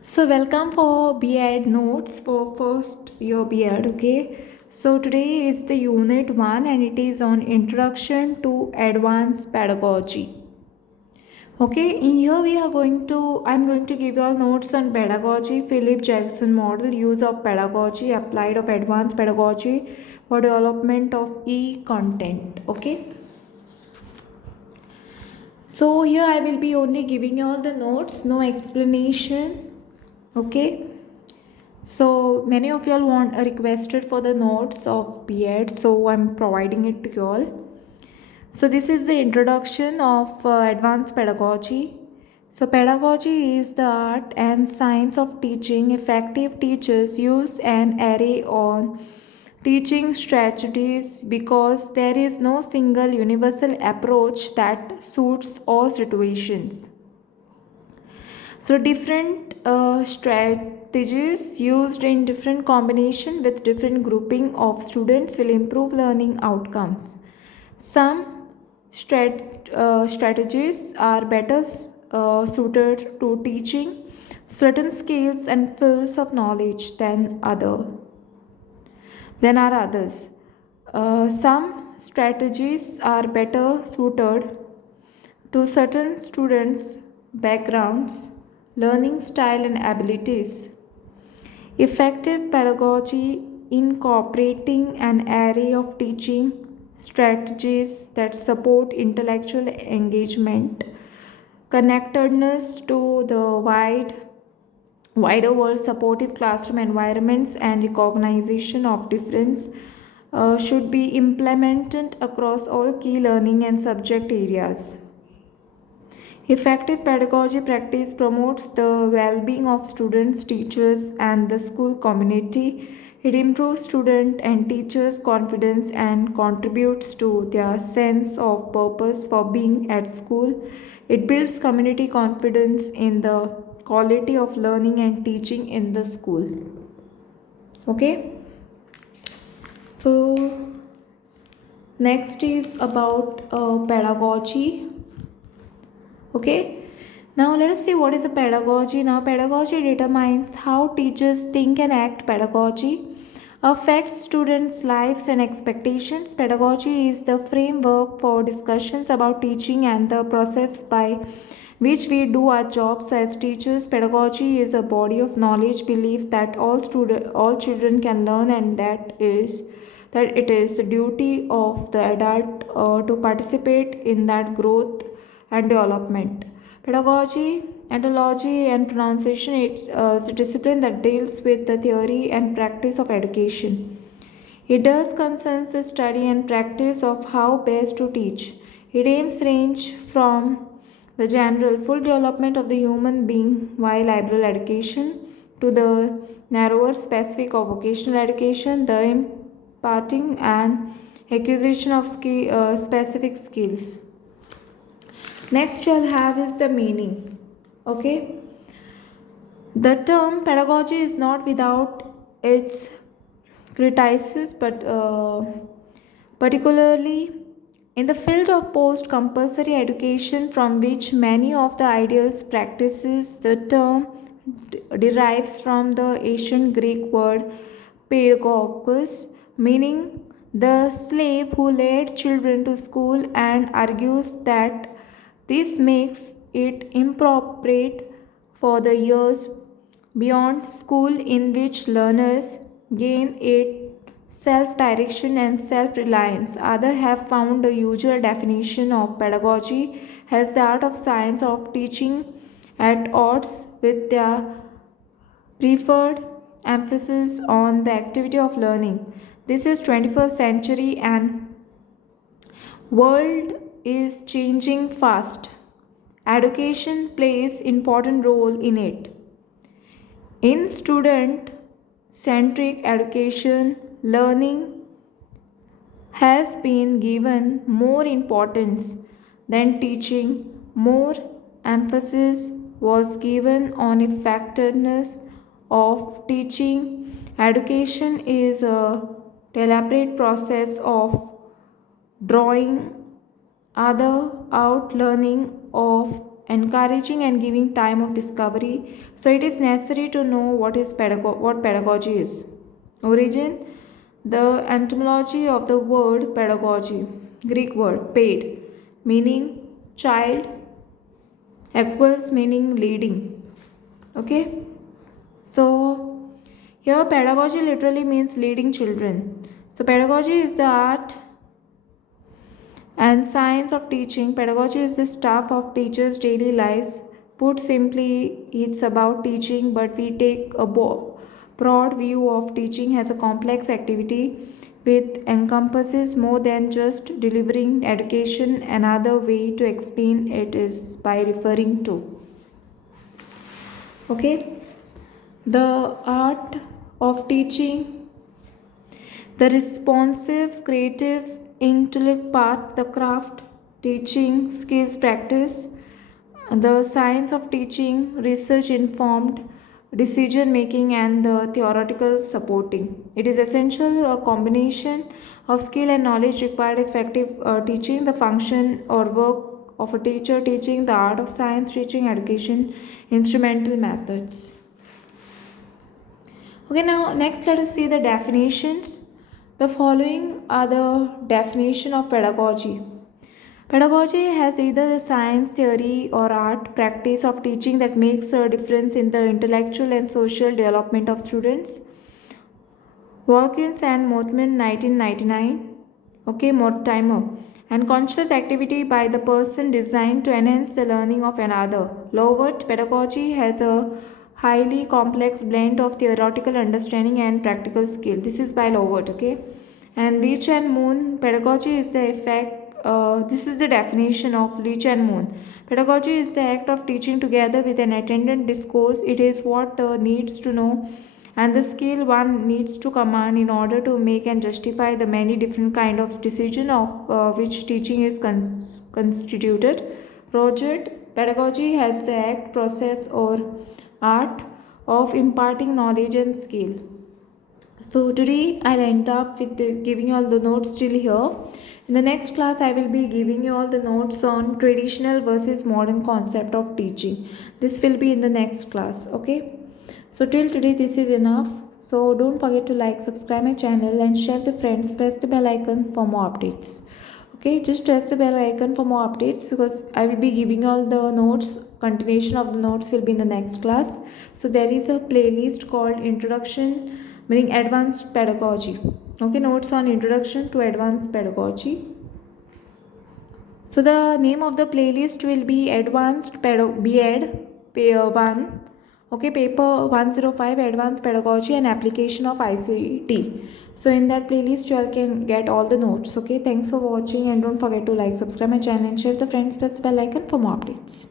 So welcome for B.Ed notes for first year B.Ed. Okay. So today is the unit 1 and it is on introduction to advanced pedagogy. Okay, in here I'm going to give you all notes on pedagogy, Philip Jackson model, use of pedagogy, applied of advanced pedagogy for development of e-content. Okay. So here I will be only giving you all the notes, no explanation. Okay. So many of y'all want requested for the notes of B.Ed, so I'm providing it to y'all. So this is the introduction of advanced pedagogy. So pedagogy is the art and science of teaching. Effective teachers use an array on teaching strategies because there is no single universal approach that suits all situations. So different strategies used in different combination with different grouping of students will improve learning outcomes. Some strategies are better suited to teaching certain skills and fields of knowledge than are others. Some strategies are better suited to certain students' backgrounds, learning style, and abilities. Effective pedagogy incorporating an array of teaching strategies that support intellectual engagement, connectedness to the wider world, supportive classroom environments, and recognition of difference should be implemented across all key learning and subject areas. Effective pedagogy practice promotes the well being of students, teachers, and the school community. It improves student and teachers' confidence and contributes to their sense of purpose for being at school. It builds community confidence in the quality of learning and teaching in the school. Okay, so next is about pedagogy. Okay, now let us see what is a pedagogy. Now, pedagogy determines how teachers think and act. Pedagogy affects students' lives and expectations. Pedagogy is the framework for discussions about teaching and the process by which we do our jobs as teachers. Pedagogy is a body of knowledge, belief that all children can learn, and that it is the duty of the adult to participate in that growth and development. Pedagogy, etymology, and pronunciation is a discipline that deals with the theory and practice of education. It does concerns the study and practice of how best to teach. Its aims range from the general full development of the human being via liberal education to the narrower specific of vocational education, the imparting and acquisition of specific skills. Next you'll have is the meaning. Okay. The term pedagogy is not without its criticisms, but particularly in the field of post compulsory education, from which many of the ideas practices, the term derives from the ancient Greek word pedagogos, meaning the slave who led children to school, and argues that this makes it inappropriate for the years beyond school in which learners gain it self direction and self reliance. Others have found the usual definition of pedagogy as the art of science of teaching at odds with their preferred emphasis on the activity of learning. This is 21st century and world is changing fast. Education plays important role in it. In student centric education, learning has been given more importance than teaching. More emphasis was given on effectiveness of teaching. Education is a deliberate process of drawing other out learning of encouraging and giving time of discovery. So it is necessary to know what pedagogy is. Origin: the etymology of the word pedagogy, Greek word paid, meaning child, equals meaning leading. Okay, so here pedagogy literally means leading children. So pedagogy is the art and science of teaching. Pedagogy is the stuff of teachers' daily lives. Put simply, it's about teaching, but we take a broad view of teaching as a complex activity which encompasses more than just delivering education. Another way to explain it is by referring to, okay, the art of teaching, the responsive, creative, intellect part, the craft, teaching, skills, practice, the science of teaching, research informed decision making, and the theoretical supporting. It is essential a combination of skill and knowledge required effective teaching, the function or work of a teacher teaching, the art of science teaching, education, instrumental methods. Okay, now next let us see the definitions. The following are the definition of pedagogy. Pedagogy has either the science, theory, or art practice of teaching that makes a difference in the intellectual and social development of students. Watkins and Mothman 1999. Okay, Mortimer. And conscious activity by the person designed to enhance the learning of another. Lovett, pedagogy has a highly complex blend of theoretical understanding and practical skill. This is by Lovett, okay? And Leach and Moon, pedagogy is the effect. This is the definition of Leach and Moon. Pedagogy is the act of teaching together with an attendant discourse. It is what needs to know and the skill one needs to command in order to make and justify the many different kind of decision of which teaching is constituted. Project: pedagogy has the act, process, or art of imparting knowledge and skill. So today I'll end up with this, giving you all the notes till here. In the next class, I will be giving you all the notes on traditional versus modern concept of teaching. This will be in the next class. Okay. So till today, this is enough. So don't forget to like, subscribe my channel, and share with the friends. Press the bell icon for more updates. Okay, just press the bell icon for more updates because I will be giving all the notes. Continuation of the notes will be in the next class. So there is a playlist called Introduction, meaning Advanced Pedagogy. Okay, notes on Introduction to Advanced Pedagogy. So the name of the playlist will be Advanced B.Ed 1. Okay, paper 105, Advanced Pedagogy and Application of ICT. So in that playlist you all can get all the notes. Okay, thanks for watching and don't forget to like, subscribe my channel and share with the friends, press the bell icon for more updates.